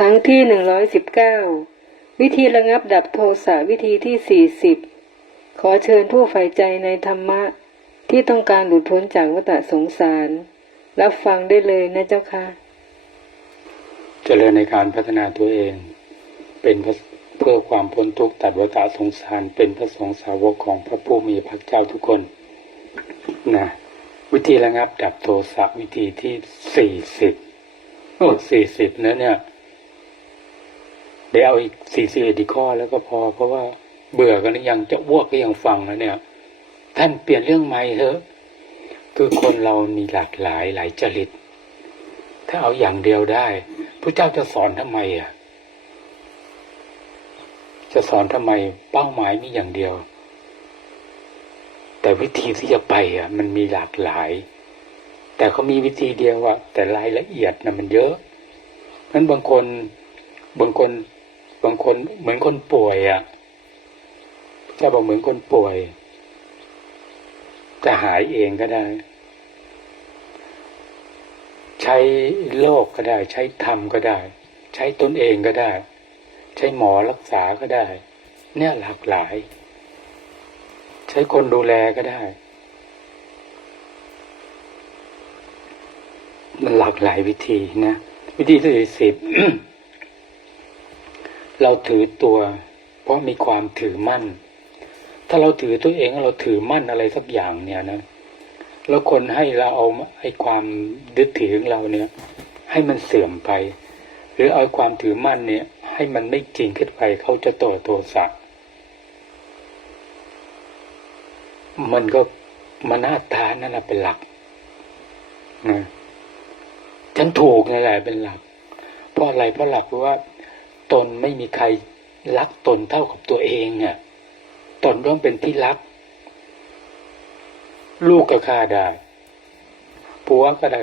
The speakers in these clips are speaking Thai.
ครั้งที่หนึ่งร้อยสิบเก้าวิธีระงับดับโทสะวิธีที่สี่สิบขอเชิญผู้ใฝ่ใจในธรรมะ ที่ต้องการหลุดพ้นจากวัฏสงสาร รับฟังได้เลยนะเจ้าค่ะ เจริญในการพัฒนาตัวเอง เป็นเพื่อความพ้นทุกข์ตัดวัฏสงสารเป็นพระสงฆ์สาวกของพระผู้มีพระเจ้าทุกคนนะวิธีระงับดับโทสะวิธีที่สี่สิบโอ้สี่สิบนะเนี่ย ดี๋ยวเอาอีกสี่สิบเอ็ดข้อแล้วก็พอ เพราะว่าเบื่อกันหรือยังจะอ้วกก็ยังฟังแล้วเนี่ย ท่านเปลี่ยนเรื่องใหม่เถอะ คือคนเรามีหลากหลายหลายจริต ถ้าเอาอย่างเดียวได้พระเจ้าจะสอนทำไมอะ จะสอนทำไมเป้าหมายมีอย่างเดียว แต่วิธีที่จะไปอะ มันมีหลากหลาย แต่เขามีวิธีเดียวอะแต่รายละเอียดนะมันเยอะนั้นบางคนบางคน บางคนเหมือนคนป่วยอะเจะบอกเหมือนคนป่วย จะหายเองก็ได้ ใช้โลกก็ได้ ใช้ธรรมก็ได้ ใช้ตนเองก็ได้ ใช้หมอรักษาก็ได้ เนี่ยหลากหลาย ใช้คนดูแลก็ได้ มันหลากหลายวิธีนะ วิธีที่สิบ เราถือตัว เพราะมีความถือมั่น ถ้าเราถือตัวเองเราถือมั่นอะไรสักอย่างเนี่ยนะ แล้วคนให้เราเอาไอ้ความยึดถือของเราเนี่ย ให้มันเสื่อมไป หรือเอาความถือมั่นเนี่ย ให้มันไม่จริงขึ้นไปเขาจะต่อโทสะมันก็มานาตานนั่นแหละเป็นหลักนะฉันถูกนี่แหละเป็นหลัก เพราะอะไรเพราะหลักเพราะว่า ตนไม่มีใครรักตนเท่ากับตัวเองเนี่ยตนต้องเป็นที่รัก ลูกก็ฆ่าได้ผัวก็ได้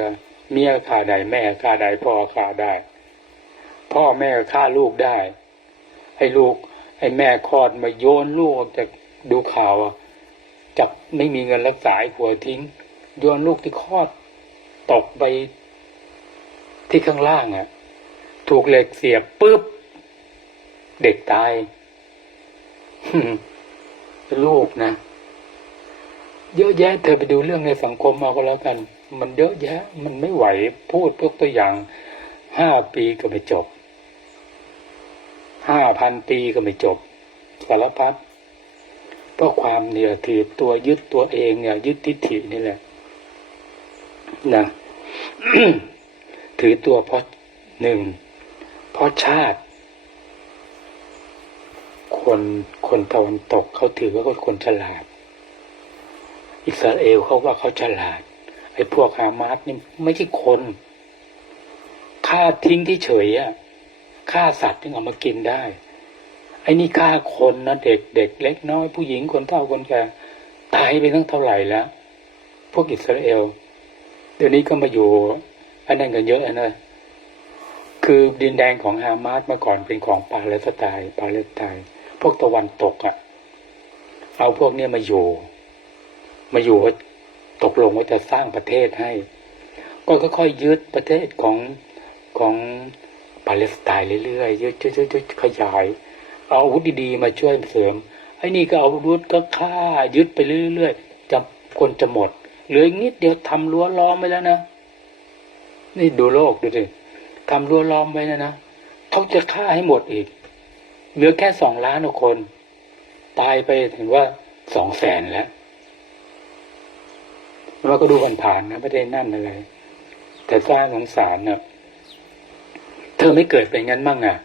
เมียฆ่าได้แม่ฆ่าได้พ่อฆ่าได้ พ่อแม่ฆ่าลูกได้ไอ้ลูกไอ้แม่คลอดมาโยนลูกออกจากดูข่าวจับไม่มีเงินรักษาไอ้ผัวทิ้ง โยนลูกที่คลอดตกไปที่ข้างล่างอะ ถูกเหล็กเสียบปุ๊บ เด็กตายลูกนะ เยอะแยะ เธอไปดูเรื่องในสังคมมาก็แล้วกัน มันเยอะแยะ มันไม่ไหวพูดยกตัวอย่างห้าปีก็ไม่จบห้าพันปีก็ไม่จบสารพัดเพราะความเนี่ยถือตัวยึดตัวเองเนี่ย ยึดทิฏฐินี่แหละนะถือตัวเพราะหนึ่งเพราะชาติ คนคนตะวันตกเขาถือว่าคนฉลาด อิสราเอลเขาว่าเขาฉลาดไอ้พวกฮามาสนี่ไม่ใช่คนฆ่าทิ้งที่เฉยอะฆ่าสัตว์ถึงเอามากินได้ ไอ้นี่ฆ่าคนนะเด็กเด็กเล็กน้อยผู้หญิงคนเฒ่าคนแก่ตายไปตั้งเท่าไหร่แล้ว พวกอิสราเอลเดี๋ยวนี้ก็มาอยู่อันนั้นกันเยอะนะคือดินแดงของฮามาสเมื่อก่อนเป็นของปาเลสไตน์ปาเลสไตน์ พวกตะวันตกอะ่ะ เอาพวกเนี้ยมาอยู่ มาอยู่ว่าตกลงว่าจะสร้างประเทศให้ ก็ค่อยๆยึดประเทศของของปาเลสไตน์เรื่อยๆยึดยึดขยาย เอาอาวุธดีๆมาช่วยเสริมไอ้นี่ก็เอาอาวุธก็ฆ่ายึดไปเรื่อยๆจะคนจะหมดเหลืออีกนิดเดียวทำรั้วล้อมไปแล้วนะนี่ดูโลกดูดิทำรั้วล้อมไว้นะนะเขาจะฆ่าให้หมดอีก เหลือแค่สองล้านคน ตายไปถึงว่าสองแสนแล้วเราก็ดูผ่านๆนะไม่ได้นั่นอะไร แต่สร้างสงสารเนะเธอไม่เกิดเป็นงั้นมั่งอะ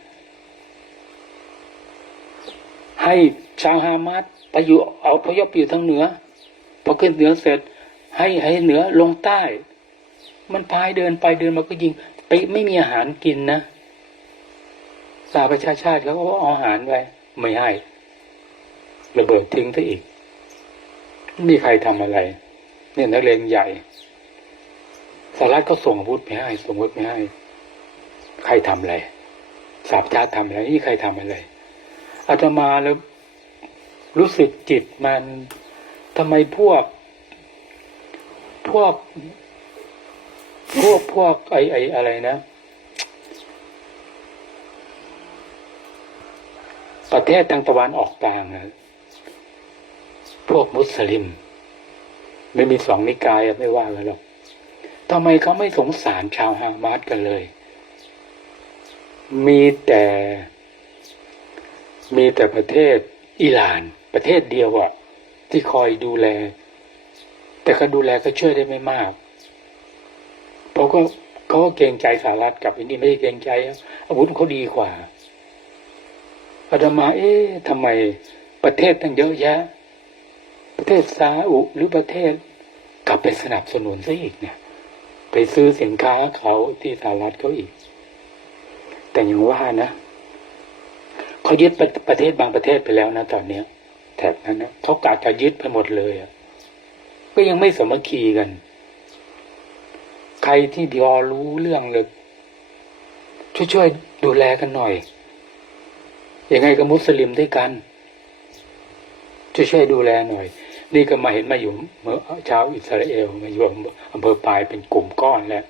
ให้ชาวฮามาสไปอยู่เอาพยพอยู่ทางเหนือพอขึ้นเหนือเสร็จ ให้ให้เหนือลงใต้ มันพายเดินไปเดินมาก็ยิง ไปไม่มีอาหารกินนะ สาประชาชาติเขาก็เอาอาหารไว้ไม่ให้ระเบิดทิ้งซะอีกไม่มีใครทำอะไรเนี่ยนักเลงใหญ่สหรัฐก็ส่งอาวุธไปให้ส่งอาวุธไปให้ ใครทำอะไรสาบชาติทำอะไรนี่ใครทำอะไรอาตมาแล้วรู้สึกจิตมันทำไมพวก พวก พวกพวกไอไออะไรนะ ประเทศทางตะวันออกกลางนะพวกมุสลิม ไม่มีสองนิกายไม่ว่ากันหรอกทำไมเขาไม่สงสารชาวฮามาสกันเลย มีแต่มีแต่ประเทศอิหร่าน ประเทศเดียวอะที่คอยดูแล แต่เขาดูแลก็ช่วยได้ไม่มากเพราะก็เขาก็เกรงใจสหรัฐกับอินเดียไม่ได้เกรงใจอะอาวุธเขาดีกว่า อาตมา เอ๊ะทำไมประเทศตั้งเยอะแยะ ประเทศซาอุหรือประเทศ กลับไปสนับสนุนซะอีกเนี่ย ไปซื้อสินค้าเขาที่สหรัฐเขาอีก แต่ยังว่านะเขายึดประประเทศบางประเทศไปแล้วนะตอนเนี้ยแถบนั้นนะเขากะจะยึดไปหมดเลยอะก็ยังไม่สมัคคีกัน ใครที่พอรู้เรื่องเลยช่วยๆดูแลกันหน่อย ยังไงก็มุสลิมด้วยกันช่วยช่วยดูแลหน่อย นี่ก็มาเห็นมาอยู่เมื่อชาวอิสราเอลมาอยู่อำเภอปลายเป็นกลุ่มก้อนแล้ว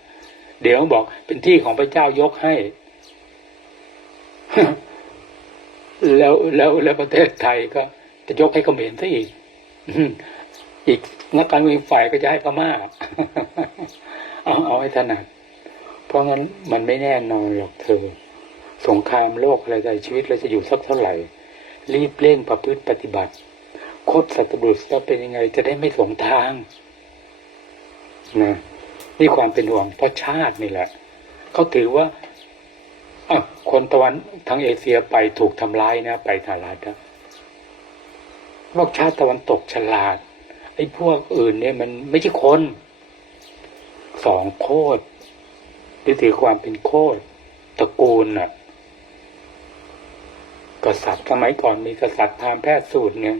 เดี๋ยวบอกเป็นที่ของพระเจ้ายกให้ แล้วแล้วแล้วประเทศไทยก็จะยกให้เขมรซะอีกอีกนักการเมืองฝ่ายก็จะให้พม่าเอาเอาให้ถนัดเพราะงั้นมันไม่แน่นอนหรอกเธอ สงครามโลกอะไรใดชีวิตเราจะอยู่สักเท่าไหร่ รีบเร่งประพฤติปฏิบัติ โคตรสัตบุรุษจะเป็นยังไงจะได้ไม่สงทางนะนี่ความเป็นห่วงเพราะชาตินี่แหละเขาถือว่าอคนตะวันทั้งเอเชียไปถูกทำร้ายนะ ไปสหรัฐนะพวกชาติตะวันตกฉลาด ไอ้พวกอื่นเนี่ยมันไม่ใช่คนสองโคตรที่ถือความเป็นโคตรตระกูลน่ะ กษัตริย์สมัยก่อนมีกษัตริย์พราหมณ์แพทย์สูตรเนี่ย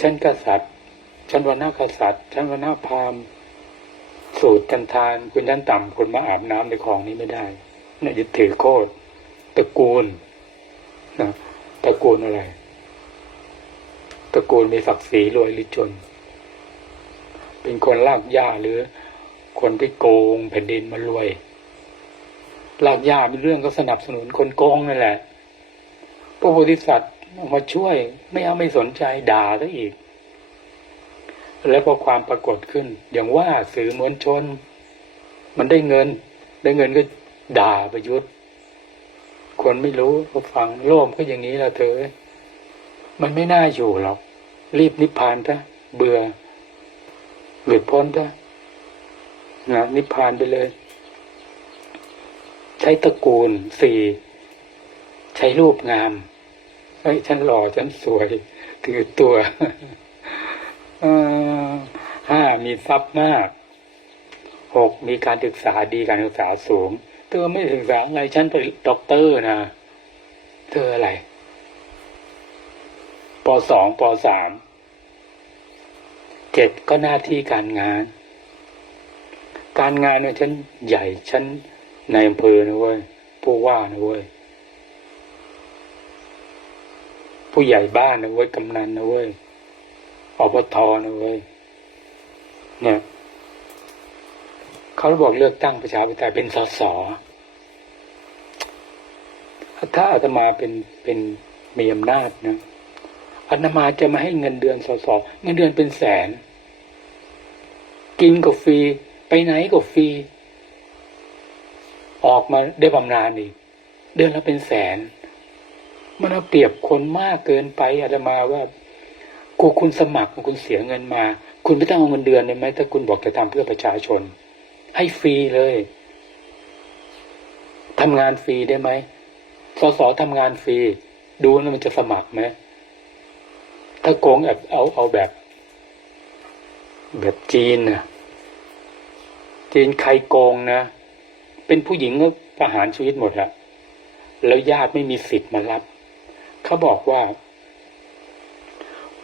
ฉันกษัตริย์ฉันวันหน้ากษัตริย์ฉันวันหน้าพราหมณ์สูตรจันทานคุณชั้นต่ำคนมาอาบน้ำในคลองนี้ไม่ได้เนี่ยยึดถือโคตรตระกูลนะตระกูลอะไรตระกูลมีศักดิ์ศรีรวยหรือจน เป็นคนลากหญ้าหรือ คนที่โกงแผ่นดินมารวยลากหญ้าเป็นเรื่องก็สนับสนุนคนโกงนั่นแหละ พระโพธิสัตว์มาช่วย ไม่เอาไม่สนใจด่าซะอีก แล้วพอความปรากฏขึ้น อย่างว่าสื่อมวลชน มันได้เงิน ได้เงินก็ด่าประยุทธ์ คนไม่รู้ก็ฟังโลภก็อย่างนี้ละเธอ มันไม่น่าอยู่หรอก รีบนิพพานซะเบื่อหลุดพ้นซะนะนิพพานไปเลย ใช้ตระกูลสี่ใช้รูปงาม เฮ้ยฉันหล่อฉันสวยถือตัวห้ามีทรัพย์มากหกมีการศึกษาดีการศึกษาสูง เธอไม่ศึกษาอะไรฉันเป็นด็อกเตอร์นะ เธออะไรปสองปสามเจ็ดก็หน้าที่การงาน การงานเนี่ยฉันใหญ่ฉันในอำเภอนะเว้ยผู้ว่านะเว้ย ผู้ใหญ่บ้านนะเว้ยกำนันนะเว้ยอบทนะเว้ยเนี่ยเขาบอกเลือกตั้งประชาธิปไตยเป็นสสถ้าอาตมาเป็นเป็นมีอำนาจนะอาตมาจะมาให้เงินเดือนสสเงินเดือนเป็นแสน กินก็ฟรีไปไหนก็ฟรีออกมาได้บำนาญอีกเดือนละเป็นแสน มันเอาเปรียบคนมากเกินไปอาตมาว่ากูคุณสมัครคุณเสียเงินมา คุณไม่ต้องเอาเงินเดือนเลยไหมถ้าคุณบอกจะทำเพื่อประชาชน ให้ฟรีเลยทำงานฟรีได้ไหมสสทำงานฟรี ดูนะมันจะสมัครไหมถ้าโกงแบบเอาเอาแบบ แบบจีนนะจีนใครโกงนะ เป็นผู้หญิงก็ประหารชีวิตหมดละแล้วญาติไม่มีสิทธิ์มารับ เขาบอกว่า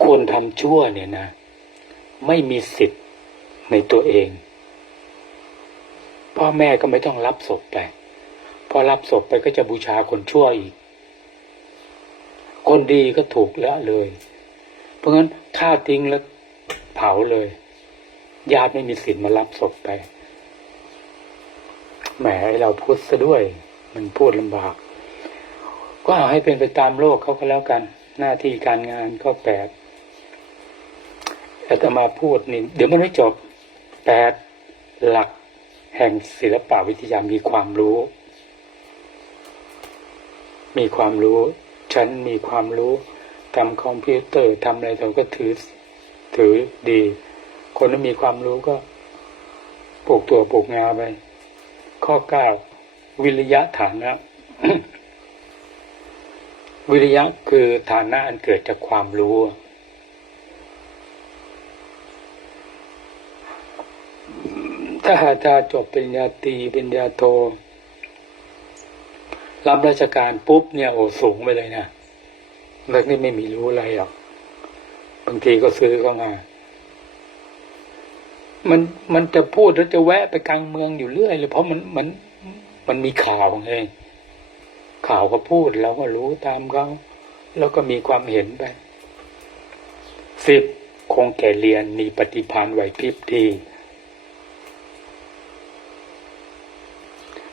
คนทำชั่วเนี่ยนะ ไม่มีสิทธิ์ในตัวเอง พ่อแม่ก็ไม่ต้องรับศพไป พอรับศพไปก็จะบูชาคนชั่วอีก คนดีก็ถูกละเลย เพราะงั้นฆ่าทิ้งแล้วเผาเลยญาติไม่มีสิทธิ์มารับศพไปแหมเราพูดซะด้วย มันพูดลำบาก ก็เอาให้เป็นไปตามโลกเขาก็แล้วกัน หน้าที่การงานข้อแปดอาตมาพูดนี่เดี๋ยวมันไม่จบแปดหลักแห่งศิลปวิทยามีความรู้ มีความรู้ฉันมีความรู้ทำคอมพิวเตอร์ทำอะไรเราก็ถือถือดี คนที่มีความรู้ก็ปลูกตัวปลูกงาไปข้อเก้าวิริยะฐานะ วิริยะคือฐานะอันเกิดจากความรู้ ถ้าหาจะจบปริญญาตีปริญญาโท รับราชการปุ๊บเนี่ยโอ้สูงไปเลยนะเลิกนี่ไม่มีรู้อะไรหรอก บางทีก็ซื้อเข้ามา มันมันจะพูดแล้วจะแวะไปกลางเมืองอยู่เรื่อยเลยเพราะมันมันมันมีข่าวไง ข่าวเขาพูดเราก็รู้ตามเขาแล้วก็มีความเห็นไปสิบคงแก่เรียนมีปฏิภาณไหวพริบดี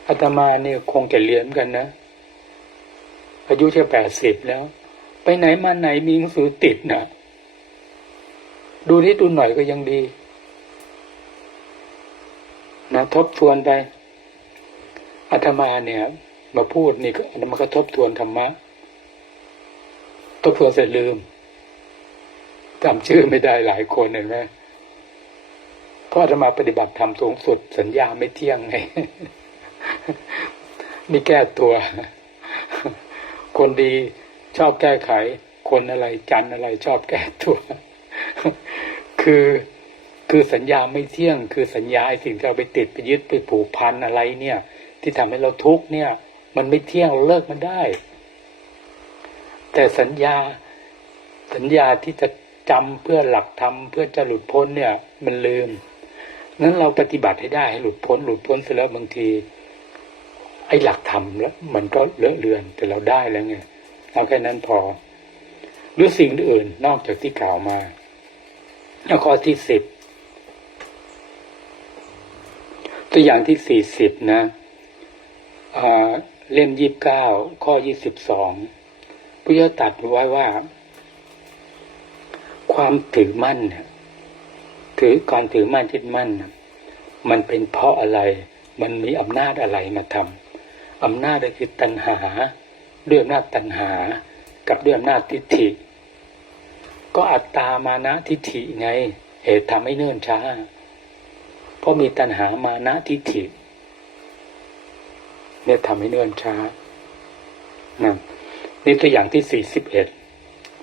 อาตมาเนี่ยคงแก่เรียนกันนะอายุแค่แปดสิบแล้ว ไปไหนมาไหนมีหนังสือติดนะดูนิดดูหน่อยก็ยังดี นะทบทวนไปอาตมาเนี่ย มาพูดนี่ก็อาตมาก็ทบทวนธรรมะ ทบทวนเสร็จลืมจำชื่อไม่ได้หลายคนเห็นไหมเพราะอาตมาปฏิบัติธรรมสูงสุด สัญญาไม่เที่ยงไงนี่แก้ตัว คนดีชอบแก้ไข คนอะไรจันอะไร ชอบแก้ตัว คือคือสัญญาไม่เที่ยง คือสัญญาไอ้สิ่งที่เราไปติดไปยึดไปผูกพันอะไรเนี่ย ที่ทำให้เราทุกข์เนี่ย มันไม่เที่ยงเราเลิกมันได้ แต่สัญญาสัญญาที่จะจำเพื่อหลักธรรมเพื่อจะหลุดพ้นเนี่ย มันลืมนั้นเราปฏิบัติให้ได้ให้หลุดพ้น หลุดพ้นเสร็จแล้วบางที ไอ้หลักธรรมแล้ว มันก็เลอะเลือนแต่เราได้แล้วไงเอาแค่นั้นพอหรือสิ่งอื่นนอกจากที่กล่าวมาข้อที่สิบตัวอย่างที่สี่สิบนะ เล่มยี่บเก้าข้อยี่สิบสองพุทธตัดไว้ว่า ความถือมั่นเนี่ยถือการถือมั่นยึดมั่นนมันเป็นเพราะอะไร มันมีอำนาจอะไรมาทำอำนาจก็คือตัณหา ด้วยอำนาจตัณหา กับด้วยอำนาจทิฏฐิ ก็อัตตามานะทิฏฐิไง เหตุทำให้เนิ่นช้า เพราะมีตัณหามานะทิฏฐิ เนี่ยทำให้เนิ่อนช้านะนี่ตัวอย่างที่สี่สิบเอ็ด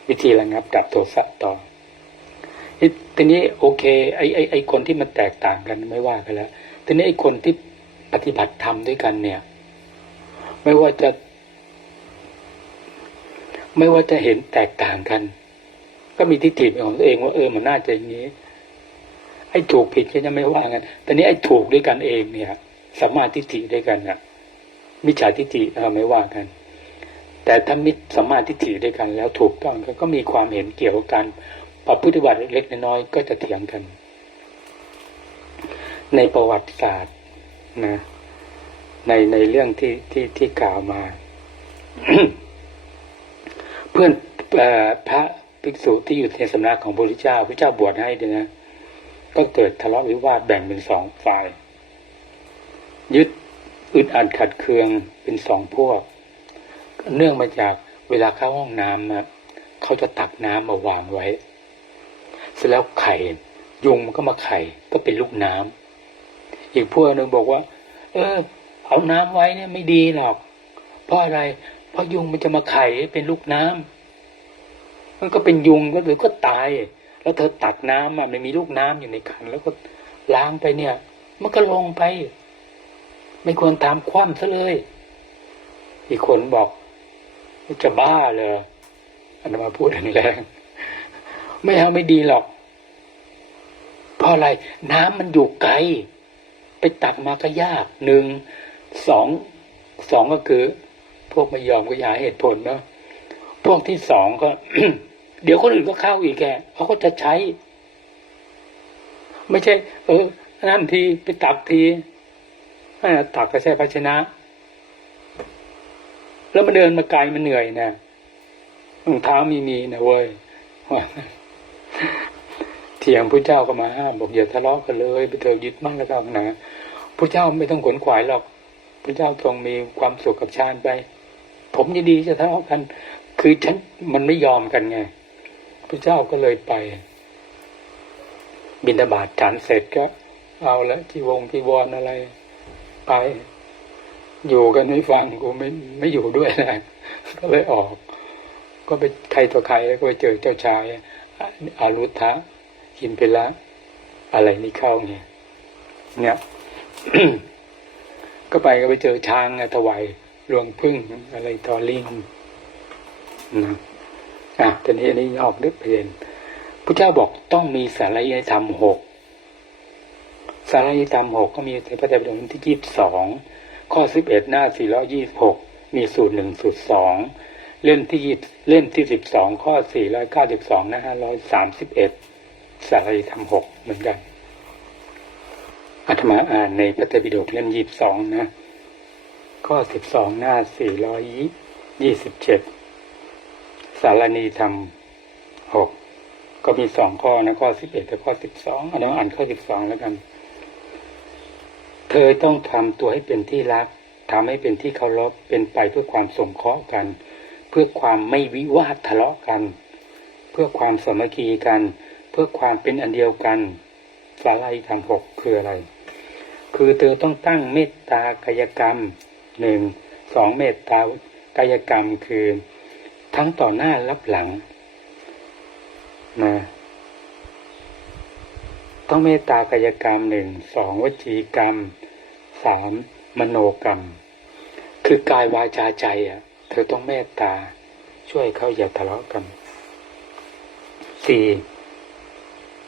วิธีระงับดับโทสะต่อทีนี้โอเค ไอ้ไอ้ไอ้คนที่มันแตกต่างกันไม่ว่ากันแล้วทีนี้ไอ้คนที่ปฏิบัติธรรมด้วยกันเนี่ย ไม่ว่าจะ ไม่ว่าจะเห็นแตกต่างกัน ก็มีทิฏฐิของตัวเองว่าเออมันน่าจะอย่างนี้ ไอ้ถูกผิดก็จะไม่ว่ากันแต่นี้ไอ้ถูกด้วยกันเองเนี่ยสัมมาทิฏฐิด้วยกันน่ะ มิจฉาทิฏฐิเราไม่ว่ากัน แต่ถ้ามิสัมมาทิฏฐิด้วยกัน แล้วถูกต้องก็มีความเห็นเกี่ยวกับการประพฤติบัติเล็กๆน้อยๆก็จะเถียงกัน ในประวัติศาสตร์นะในในเรื่องที่ที่ที่กล่าวมา เพื่อนอพระภิกษุที่อยู่ในสำนักของพระพุทธเจ้าพระเจ้าบวชให้ด้วยนะก็เกิดทะเลาะวิวาทแบ่งเป็นสองฝ่าย ยึด อึดอัดขัดเคืองเป็นสองพวก เนื่องมาจากเวลาเข้าห้องน้ำนะเขาจะตักน้ำมาวางไว้ เสร็จแล้วไข่ยุงมันก็มาไข่ก็เป็นลูกน้ำอีกพวกหนึ่งบอกว่า เออ เอาน้ำไว้เนี่ยไม่ดีหรอก เพราะอะไร เพราะยุงมันจะมาไข่เป็นลูกน้ำมันก็เป็นยุงก็หรือก็ตาย แล้วเธอตักน้ำอะไม่มีลูกน้ำอยู่ในขันแล้วก็ล้างไปเนี่ย มันก็ลงไป ไม่ควรตามคว่ำซะเลย อีกคนบอกจะบ้าเลยอันมาพูดแรงๆไม่เอาไม่ดีหรอก เพราะอะไร น้ำมันอยู่ไกล ไปตักมาก็ยากหนึ่งสองสองก็คือ พวกไม่ยอมก็อยาเหตุผลเนาะพวกที่สองก็เดี๋ยวคนอื่นก็เข้าอีกแกเขาก็จะใช้ ไม่ใช่ เออนั่นทีไปตักที ตักก็ใช่ภาชนะ แล้วมันเดินมาไกลมันเหนื่อยนะรองเท้ามีมีนะเว้ยเถียงพระเจ้าก็มาห้ามบอกอย่าทะเลาะกันเลยไปเถอะยึดมั่นแล้วกันนะพระเจ้าไม่ต้องขนขวายหรอกพระเจ้าทรงมีความสุขกับชาติไป ผมยินดีจะทะเลาะกัน คือฉันมันไม่ยอมกันไงพระเจ้าก็เลยไป บินบาตฉันเสร็จก็ เอาละจีวงจีวรอะไร ไป อยู่กันไม่ฟังกูไม่ไม่อยู่ด้วยนะก็เลยออก ก็ไปใครต่อใครแล้วก็ไปเจอเจ้าชายอารุธะกินไปละ อะไรนี่เข้าไงเนี่ยก็ไปก็ไปเจอช้างอะถวายรวงพึ่งอะไรตอลิงนะอะตอนนี้อันนี้ออกนึกประเด็นพระเจ้าบอกต้องมีสารยธรรมหก สารยธรรมหกก็มีในพระไตรปิฎกเล่มที่ยี่สิบสองข้อสิบเอ็ดหน้าสี่ร้อยี่สิบหกมีสูตรหนึ่งสูตรสองเล่มที่ยี่เล่มที่สิบสองข้อสี่ร้อยเก้าสิบสองหน้าห้าร้อยสามสิบเอ็ดสารยธรรมหกเหมือนกันอาตมาอ่านในพระไตรปิฎกเล่มยี่สิบสองนะข้อสิบสองหน้าสี่ร้อยยี่สิบเจ็ดสารณีธรรมหกก็มีสองข้อนะข้อสิบเอ็ดและข้อสิบสองอันนี้อ่านข้อสิบสองแล้วกัน เธอต้องทำตัวให้เป็นที่รักทำให้เป็นที่เคารพเป็นไปเพื่อความสงเคราะห์กัน เพื่อความไม่วิวาททะเลาะกัน เพื่อความสามัคคีกัน เพื่อความเป็นอันเดียวกันสารีธรรมหกคืออะไร คือเธอต้องตั้งเมตตากายกรรมหนึ่งสองเมตตากายกรรมคือ ทั้งต่อหน้ารับหลังนะต้องเมตตากายกรรมหนึ่งสองวจีกรรม สามมโนกรรม คือกายวาจาใจอะ เธอต้องเมตตา ช่วยเขาอย่าทะเลาะกันสี่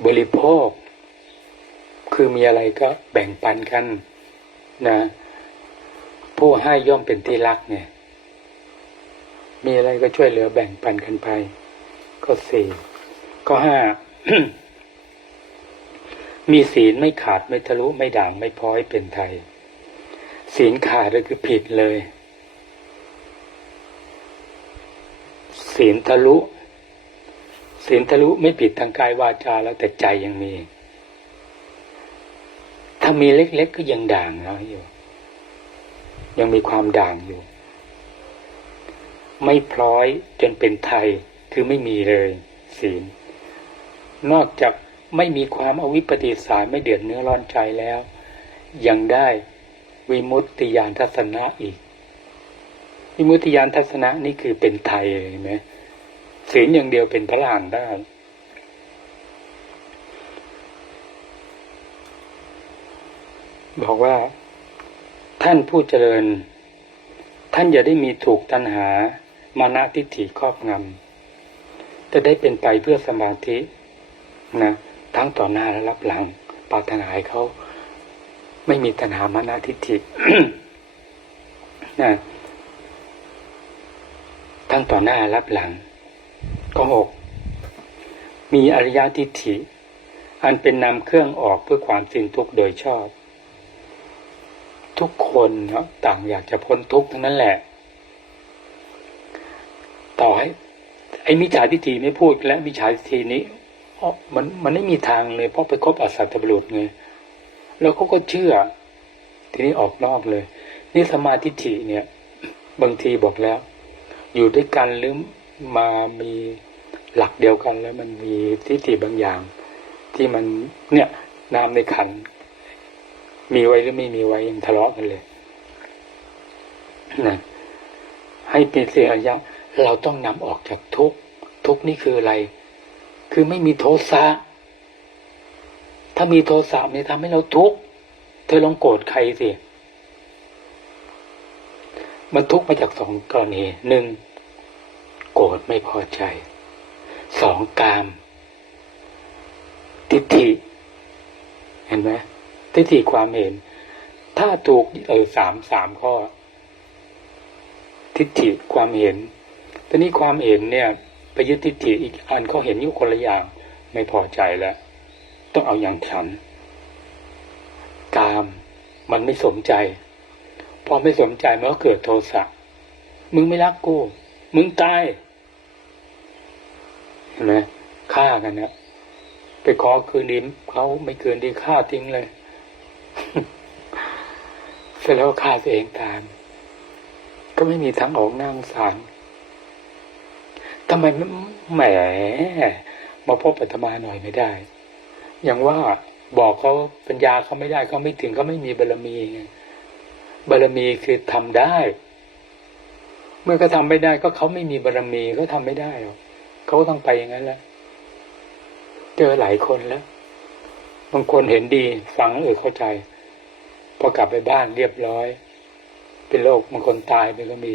บริโภค คือมีอะไรก็แบ่งปันกันนะผู้ให้ย่อมเป็นที่รักเนี่ย มีอะไรก็ช่วยเหลือแบ่งปันกันไป ก็สี่ก็ห้ามีศีลไม่ขาดไม่ทะลุไม่ด่างไม่พ้อยเป็นไทย ศีลขาดก็คือผิดเลย ศีลทะลุ ศีลทะลุไม่ผิดทางกายวาจาแล้วแต่ใจยังมี ถ้ามีเล็ก ๆ ก็ยังด่างแล้วอยู่ ยังมีความด่างอยู่ ไม่พร้อยจนเป็นไทยคือไม่มีเลย ศีล นอกจากไม่มีความอวิปปิสารไม่เดือดเนื้อร้อนใจแล้ว ยังได้ วิมุตติยานทัศนะอีก วิมุตติยานทัศนะนี่คือเป็นไทยเห็นไหมศีลอย่างเดียวเป็นพระลานได้บอกว่า ท่านผู้เจริญ ท่านอย่าได้มีถูกตัณหา มานะทิฏฐิครอบงำจะได้เป็นไปเพื่อสมาธินะทั้งต่อหน้าและรับหลังปรารถนาให้เขา ไม่มีตัณหามานะทิฏฐินะทั้งต่อหน้ารับหลังก็หกมีอริยทิฏฐิ อันเป็นนำเครื่องออกเพื่อความสิ้นทุกข์โดยชอบ ทุกคนเนาะต่างอยากจะพ้นทุกข์ทั้งนั้นแหละ ต่อให้ไอ้มิจฉาทิฏฐิไม่พูดและมิจฉาทิฏฐินี้มันมันไม่มีทางเลยเพราะไปคบอสัตตบุรุษไง เขาก็เชื่อ ทีนี้ออกนอกเลย นี่สมาธิฐิเนี่ย บางทีบอกแล้ว อยู่ด้วยกันหรือมามีหลักเดียวกันแล้วมันมีทิฏฐิบางอย่าง ที่มันเนี่ยน้ำในขัน มีไว้หรือไม่มีไว้ยังทะเลาะกันเลยนะให้เป็นเสียอริยะเราต้องนำออกจากทุกทุกนี่คืออะไร คือไม่มีโทสะ ถ้ามีโทสะมันจะทำให้เราทุกข์เธอลองโกรธใครสิมันทุกข์มาจากสองกรณีหนึ่งโกรธไม่พอใจสองกาม ทิฏฐิ เห็นไหมทิฏฐิความเห็น ถ้าถูกเออสามสามข้อ ทิฏฐิความเห็นตอนนี้ความเห็นเนี่ย ไปยึดทิฏฐิอีกอันเขาเห็นอยู่คนละอย่าง ไม่พอใจแล้ว ต้องเอาอย่างฉัน กามมันไม่สมใจ พอไม่สมใจมันก็เกิดโทสะมึงไม่รักกู มึงตายเห็นไหมฆ่ากันนะไปขอคืนดีเขาไม่คืนดีฆ่าทิ้งเลยเสร็จแล้วฆ่าตัวเองตาม ก็ไม่มีทางออกนั่งสารทำไมแหมมาพบปัตมาหน่อยไม่ได้ อย่างว่าบอกเขาปัญญาเขาไม่ได้เขาไม่ถึงเขาไม่มีบารมีไงบารมีคือทำได้ เมื่อเขาทำไม่ได้ก็เขาไม่มีบารมีเขาทำไม่ได้หรอกเขาต้องไปอย่างนั้นแหละเจอหลายคนแล้วบางคนเห็นดีฟังเออเข้าใจ พอกลับไปบ้านเรียบร้อย เป็นโรคบางคนตายไปก็มี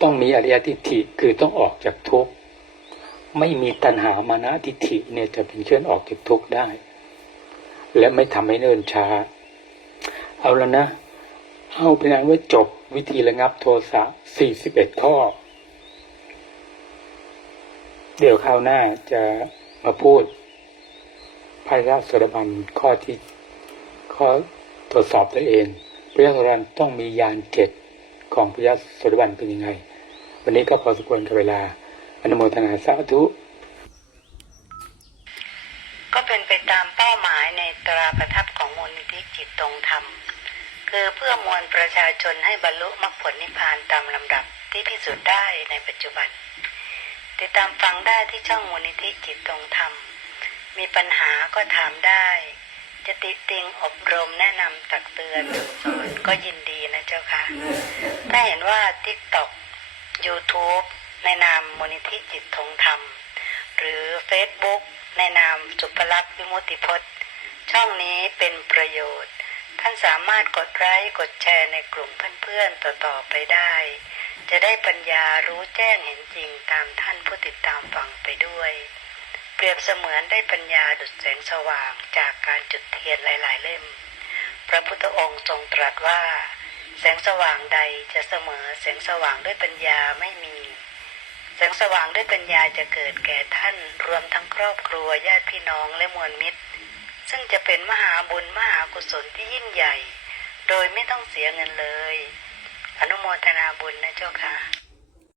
ต้องมีอริยทิฏฐิคือต้องออกจากทุกข์ไม่มีตัณหามานะทิฏฐิเนี่ยจะเป็นเคลื่อนออกจากทุกข์ได้ และไม่ทำให้เนิ่นช้า เอาแล้วนะ เอาเป็นอันว่าจบวิธีระงับโทสะ41ข้อ เดี๋ยวคราวหน้าจะมาพูดพระยาสรบันข้อที่ข้อตรวจสอบตัวเองพระยาสรบันต้องมียานเจ็ด ของพระยาสรบันเป็นยังไง วันนี้ก็พอสมควรกับเวลาอนุโมทนาสาธุก็เป็นไปตามเป้าหมายในตราประทับของมูลนิธิจิตตรงธรรม คือเพื่อมวลประชาชนให้บรรลุมรรคผลนิพพานตามลำดับที่พิสูจน์ได้ในปัจจุบัน ติดตามฟังได้ที่ช่องมูลนิธิจิตตรงธรรม มีปัญหาก็ถามได้ จะติติงอบรมแนะนำตักเตือนสอนก็ยินดีนะเจ้าค่ะ ถ้าเห็นว่า TikTok YouTube ในนามมูลนิธิจิตทงธรรม หรือ Facebook ในนามสุภลักษณ์วิมุติพจน์ ช่องนี้เป็นประโยชน์ ท่านสามารถกดไลค์กดแชร์ในกลุ่มเพื่อนๆต่อๆไปได้ จะได้ปัญญารู้แจ้งเห็นจริงตามท่านผู้ติดตามฟังไปด้วย รียบเสมือนได้ปัญญาดุจแสงสว่างจากการจุดเทียนหลาย ๆ เล่ม พระพุทธองค์ทรงตรัสว่า แสงสว่างใดจะเสมอแสงสว่างด้วยปัญญาไม่มี แสงสว่างด้วยปัญญาจะเกิดแก่ท่านรวมทั้งครอบครัวญาติพี่น้องและมวลมิตร ซึ่งจะเป็นมหาบุญมหากุศลที่ยิ่งใหญ่ โดยไม่ต้องเสียเงินเลย อนุโมทนาบุญนะเจ้าค่ะ